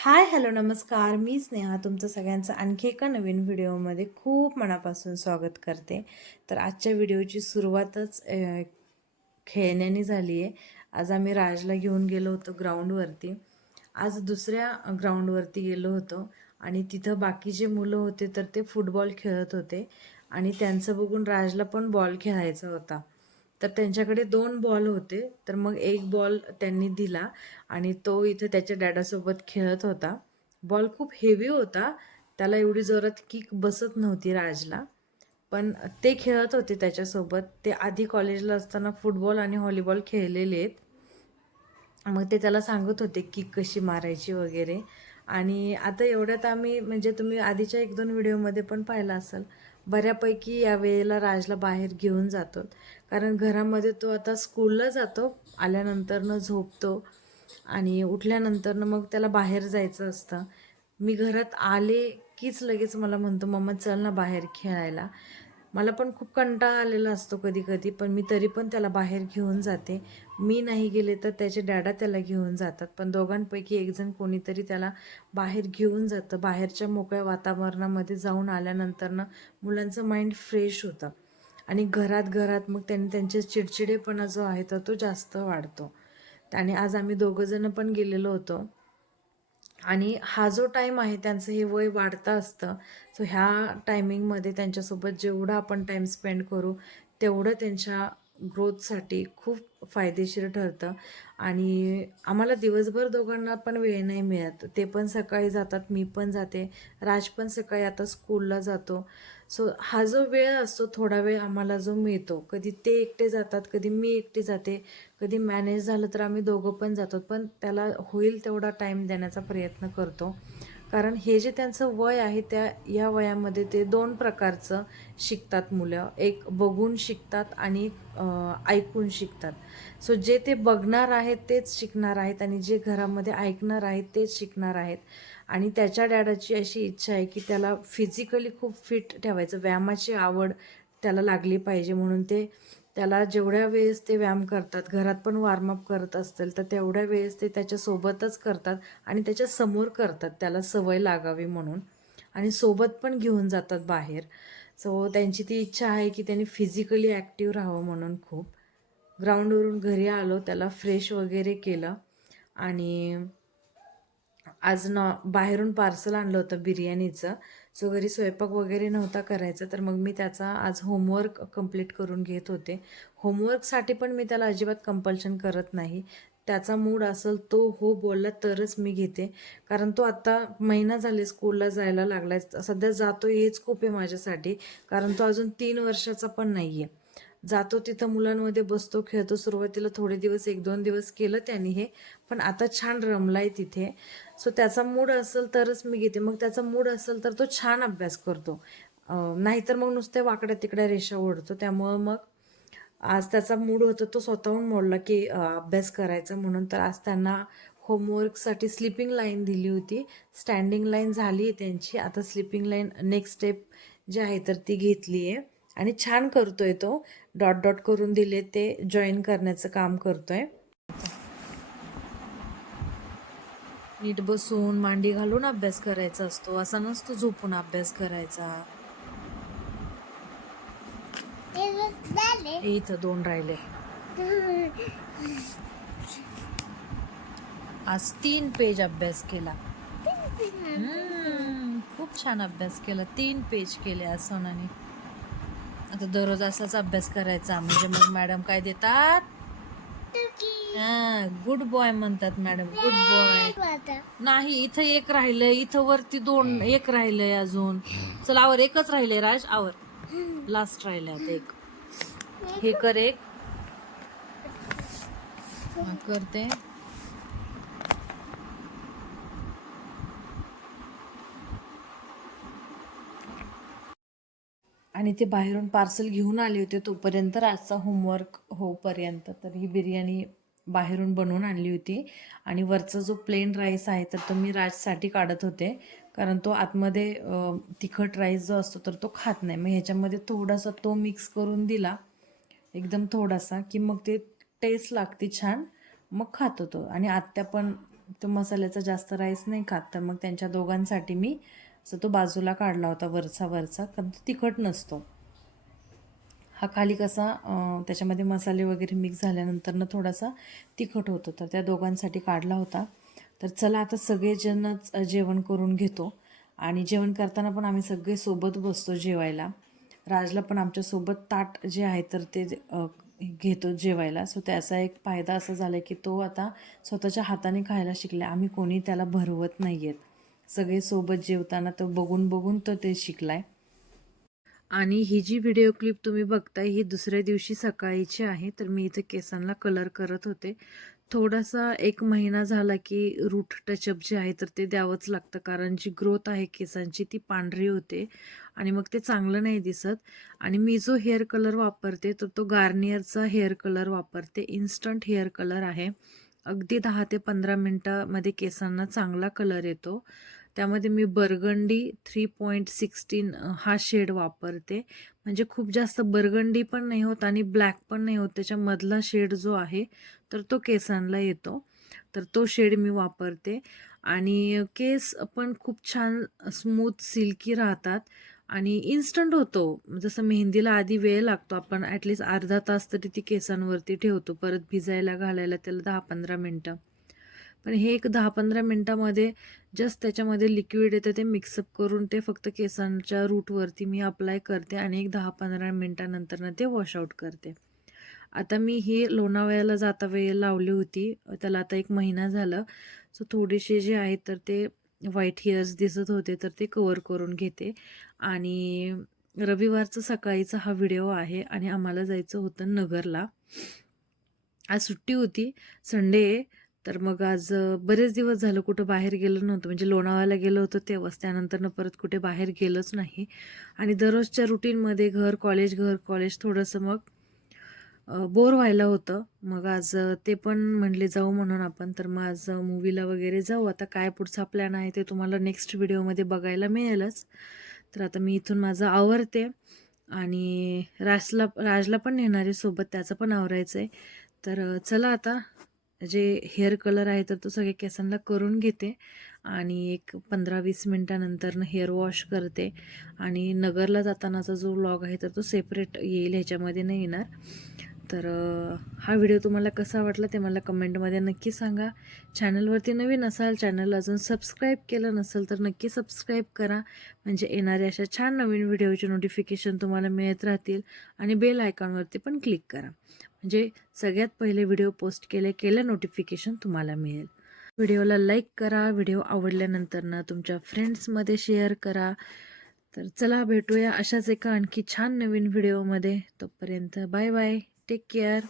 Hi hello नमस्कार. मी स्नेहा तुमचं सगळ्यांचं आणखी एका नवीन व्हिडिओमध्ये खूप मनापासून स्वागत करते. तर आजच्या व्हिडिओची सुरुवातच खेळण्याने झाली आहे. आज आम्ही राजला घेऊन गेलो होतो ग्राउंडवरती. आज दुसऱ्या ग्राउंडवरती गेलो होतो आणि तिथं बाकीचे मुलं होते तर ते फुटबॉल खेळत होते आणि त्यांचं बघून राजला पण बॉल खेळायचा होता. तर त्यांच्याकडे दोन बॉल होते. तर मग एक बॉल त्यांनी दिला आणि तो इथे त्याच्या डॅडासोबत खेळत होता. बॉल खूप हेवी होता. त्याला एवढी जोरात किक बसत नव्हती राजला. पण ते खेळत होते त्याच्यासोबत. ते आधी कॉलेजला असताना फुटबॉल आणि व्हॉलीबॉल खेळलेले आहेत. मग ते त्याला सांगत होते किक कशी मारायची वगैरे. आणि आता एवढ्यात आम्ही म्हणजे तुम्ही आधीच्या एक दोन व्हिडिओमध्ये पण पाहिलं असेल. बऱ्यापैकी या वेळेला राजला बाहेर घेऊन जातो. कारण घरामध्ये तो आता स्कूलला जातो आल्यानंतरनं झोपतो आणि उठल्यानंतरनं मग त्याला बाहेर जायचं असतं. मी घरात आले कीच लगेच मला म्हणतो मम्मा चल ना बाहेर खेळायला. मला पण खूप कंटाळा आलेला असतो कधी कधी पण मी तरी पण त्याला बाहेर घेऊन जाते. मी नाही गेले तर त्याचे डॅडा त्याला घेऊन जातात पण दोघांपैकी एकजण कोणीतरी त्याला बाहेर घेऊन जातं. बाहेरच्या मोकळ्या वातावरणामध्ये जाऊन आल्यानंतरनं मुलांचं माइंड फ्रेश होतं. आणि घरात घरात मग त्यांनी त्यांचे चिडचिडेपणा जो आहे तर तो जास्त वाढतो. आणि आज आम्ही दोघंजणं पण गेलेलो होतो. आणि हा जो टाईम आहे त्यांचं हे वय वाढतं असतं. सो ह्या टायमिंगमध्ये त्यांच्यासोबत जेवढा आपण टाईम स्पेंड करू तेवढं त्यांच्या ग्रोथसाठी खूप फायदेशीर ठरतं. आणि आम्हाला दिवसभर दोघांना पण वेळ नाही मिळत. ते पण सकाळी जातात मी पण जाते. राज पण सकाळी आता स्कूलला जातो. सो हा जो वेळ असतो थोडा वेळ आम्हाला जो मिळतो कधी ते एकटे जातात कधी मी एकटी जाते कधी मॅनेज झालं तर आम्ही दोघं पण जातो पण त्याला होईल तेवढा टाईम देण्याचा प्रयत्न करतो. कारण हे जे त्यांचं वय आहे त्या या वयामध्ये ते दोन प्रकारचं शिकतात मुलं. एक बघून शिकतात आणि ऐकून शिकतात. सो जे ते बघणार आहेत तेच शिकणार आहेत आणि जे घरामध्ये ऐकणार आहेत तेच शिकणार आहेत. आणि त्याच्या डॅडाची अशी इच्छा आहे की त्याला फिजिकली खूप फिट ठेवायचं. व्यायामाची आवड त्याला लागली पाहिजे म्हणून ते त्याला जेवढ्या वेळेस ते व्यायाम करतात घरात पण वॉर्मअप करत असतील तर तेवढ्या वेळेस ते त्याच्यासोबतच करतात आणि त्याच्यासमोर करतात त्याला सवय लागावी म्हणून. आणि सोबत पण घेऊन जातात बाहेर. सो त्यांची ती इच्छा आहे की त्यांनी फिजिकली ॲक्टिव्ह राहावं म्हणून खूप. ग्राउंडवरून घरी आलो त्याला फ्रेश वगैरे केलं. आणि आज न बाहेरून पार्सल आणलं होतं बिर्याणीचं. सो घरी स्वयंपाक वगैरे नव्हता करायचा तर मग मी त्याचा आज होमवर्क कंप्लीट करून घेत होते. होमवर्कसाठी पण मी त्याला अजिबात कंपल्शन करत नाही. त्याचा मूड असेल तो हो बोलला तरच मी घेते. कारण तो आत्ता महिना झाले स्कूलला जायला लागलाय. सध्या जातो हेच खूप आहे माझ्यासाठी. कारण तो अजून तीन वर्षाचा पण नाही आहे जातो तिथं मुलांमध्ये बसतो खेळतो. सुरुवातीला थोडे दिवस एक दोन दिवस केलं त्यांनी हे पण आता छान रमलाय तिथे. सो त्याचा मूड असेल तरच मी घेते. मग त्याचा मूड असेल तर तो छान अभ्यास करतो. नाहीतर मग नुसते वाकड्या तिकड्या रेषा ओढतो. त्यामुळं मग आज त्याचा मूड होता तो स्वतःहून मोडला की अभ्यास करायचा म्हणून. तर आज त्यांना होमवर्कसाठी स्लिपिंग लाईन दिली होती. स्टँडिंग लाईन झाली आहे त्यांची. आता स्लिपिंग लाईन नेक्स्ट स्टेप जी आहे तर ती घेतली आहे. आणि छान करतोय तो. डॉट डॉट करून दिले ते जॉईन करण्याचं काम करतोय. नीट बसून मांडी घालून अभ्यास करायचा असतो. असा नसतो झोपून अभ्यास करायचा. इथं दोन राहिले. आज तीन पेज अभ्यास केला. खूप छान अभ्यास केला. तीन पेज केले आज सोनाने. आता दररोज असाच अभ्यास करायचा. म्हणजे मग मॅडम काय देतात? हा गुड बॉय म्हणतात मॅडम. Good boy. नाही इथं एक राहिलंय. इथं वरती दोन एक राहिलंय अजून. चल आवर एकच राहिलंय राज. आवर. लास्ट राहिलंय आता एक. हे कर एक. करते. आणि ते बाहेरून पार्सल घेऊन आले होते तोपर्यंत आजचा होमवर्क होपर्यंत तर ही बिर्याणी बाहेरून बनवून आणली होती. आणि वरचा जो प्लेन राईस आहे तर तो मी राजसाठी काढत होते. कारण तो आतमध्ये तिखट राईस जो असतो तर तो खात नाही. मग ह्याच्यामध्ये थोडासा तो मिक्स करून दिला. एकदम थोडासा की मग ते टेस्ट लागते छान. मग खातो तो आणि आत्या पण तो मसाल्याचा जास्त राईस नाही खात. तर मग त्यांच्या दोघांसाठी मी असं तो बाजूला काढला होता वरचा वरचा कारण तो तिखट नसतो. हा खाली कसा त्याच्यामध्ये मसाले वगैरे मिक्स झाल्यानंतरनं थोडासा तिखट होतो. तर त्या दोघांसाठी काढला होता. तर चला आता सगळेजणच जेवण करून घेतो. आणि जेवण करताना पण आम्ही सगळे सोबत बसतो जेवायला. राजला पण आमच्यासोबत ताट जे आहे तर ते घेतो जेवायला. सो त्याचा एक फायदा असा झाला की तो आता स्वतःच्या हाताने खायला शिकला आम्ही कोणी त्याला भरवत नाही आहेत सगळे सोबत जेवताना तो बघून बघून तो ते शिकलाय. आणि ही जी व्हिडिओ क्लिप तुम्ही बघताय ही दुसऱ्या दिवशी सकाळीची आहे. तर मी इथे केसांना कलर करत होते. थोडासा एक महिना झाला की रूट टचअप जे आहे तर ते द्यावंच लागतं. कारण जी ग्रोथ आहे केसांची ती पांढरी होते. आणि मग ते चांगलं नाही दिसत. आणि मी जो हेअर कलर वापरते तर तो गार्नियरचा हेअर कलर वापरते. इन्स्टंट हेअर कलर आहे. अगदी दहा ते पंधरा मिनटामध्ये केसांना चांगला कलर येतो. त्यामध्ये मी बर्गंडी थ्री पॉईंट सिक्स्टीन हा शेड वापरते. म्हणजे खूप जास्त बर्गंडी पण नाही होत आणि ब्लॅक पण नाही होत. त्याच्यामधला शेड जो आहे तर तो केसांना येतो. तर तो शेड मी वापरते. आणि केस पण खूप छान स्मूथ सिल्की राहतात. आणि इन्स्टंट होतो. जसं मेहंदीला आधी वेळ लागतो. आपण ॲटलिस्ट अर्धा तास तरी ती केसांवरती ठेवतो. परत भिजायला घालायला त्याला दहा पंधरा मिनटं. पण हे एक दहा पंधरा मिनटामध्ये जस्ट त्याच्यामध्ये लिक्विड येतं ते मिक्सअप करून ते फक्त केसांच्या रूटवरती मी अप्लाय करते आणि एक दहा पंधरा मिनटानंतर ते वॉशआउट करते. आता मी ही लोणावळ्याला जाता वेळ लावली होती त्याला आता एक महिना झाला. सो थोडेसे जे आहेत तर ते व्हाईट हेअर्स दिसत होते तर ते कवर करून घेते. आणि रविवारचं सकाळीचा हा व्हिडिओ आहे आणि आम्हाला जायचं होतं नगरला. आज सुट्टी होती संडे आहे. तर मग आज बरेच दिवस झालं कुठं बाहेर गेलं नव्हतं. म्हणजे लोणावळ्याला गेलो होतो तेव्हाच. त्यानंतरनं परत कुठे बाहेर गेलोच नाही. आणि दररोजच्या रुटीनमध्ये घर कॉलेज घर कॉलेज थोडंसं मग बोर व्हायला होतं. मग आज ते पण म्हणले जाऊ म्हणून आपण. तर मग आज मूवीला वगैरे जाऊ. आता काय पुढचा प्लॅन आहे ते तुम्हाला नेक्स्ट व्हिडिओमध्ये बघायला मिळेलच. तर आता मी इथून माझं आवरते. आणि राजला राजला पण नेणार आहे सोबत. त्याचं पण आवरायचं आहे तर चला आता. जे हेअर कलर आहे तर तो सगळ्या केसांना करून घेते आणि एक पंधरा वीस मिनटानंतर हेअर वॉश करते. आणि नगरला जातानाचा जो व्लॉग आहे तर तो सेपरेट येईल ह्याच्यामध्ये नाही येणार. तर हा व्हिडिओ तुम्हाला कसा वाटला ते मला कमेंटमध्ये नक्की सांगा. चॅनलवरती नवीन असाल चॅनल अजून सबस्क्राईब केलं नसेल तर नक्की सबस्क्राईब करा. म्हणजे येणाऱ्या अशा छान नवीन व्हिडिओचे नोटिफिकेशन तुम्हाला मिळत राहतील आणि बेल आयकॉनवरती पण क्लिक करा. म्हणजे सगळ्यात पहिले व्हिडिओ पोस्ट केले केलं नोटिफिकेशन तुम्हाला मिळेल. व्हिडिओला लाईक करा व्हिडिओ आवडल्यानंतर ना तुमच्या फ्रेंड्समध्ये शेअर करा. तर चला भेटूया अशाच एका आणखी छान नवीन व्हिडिओमध्ये तोपर्यंत बाय बाय टेक केअर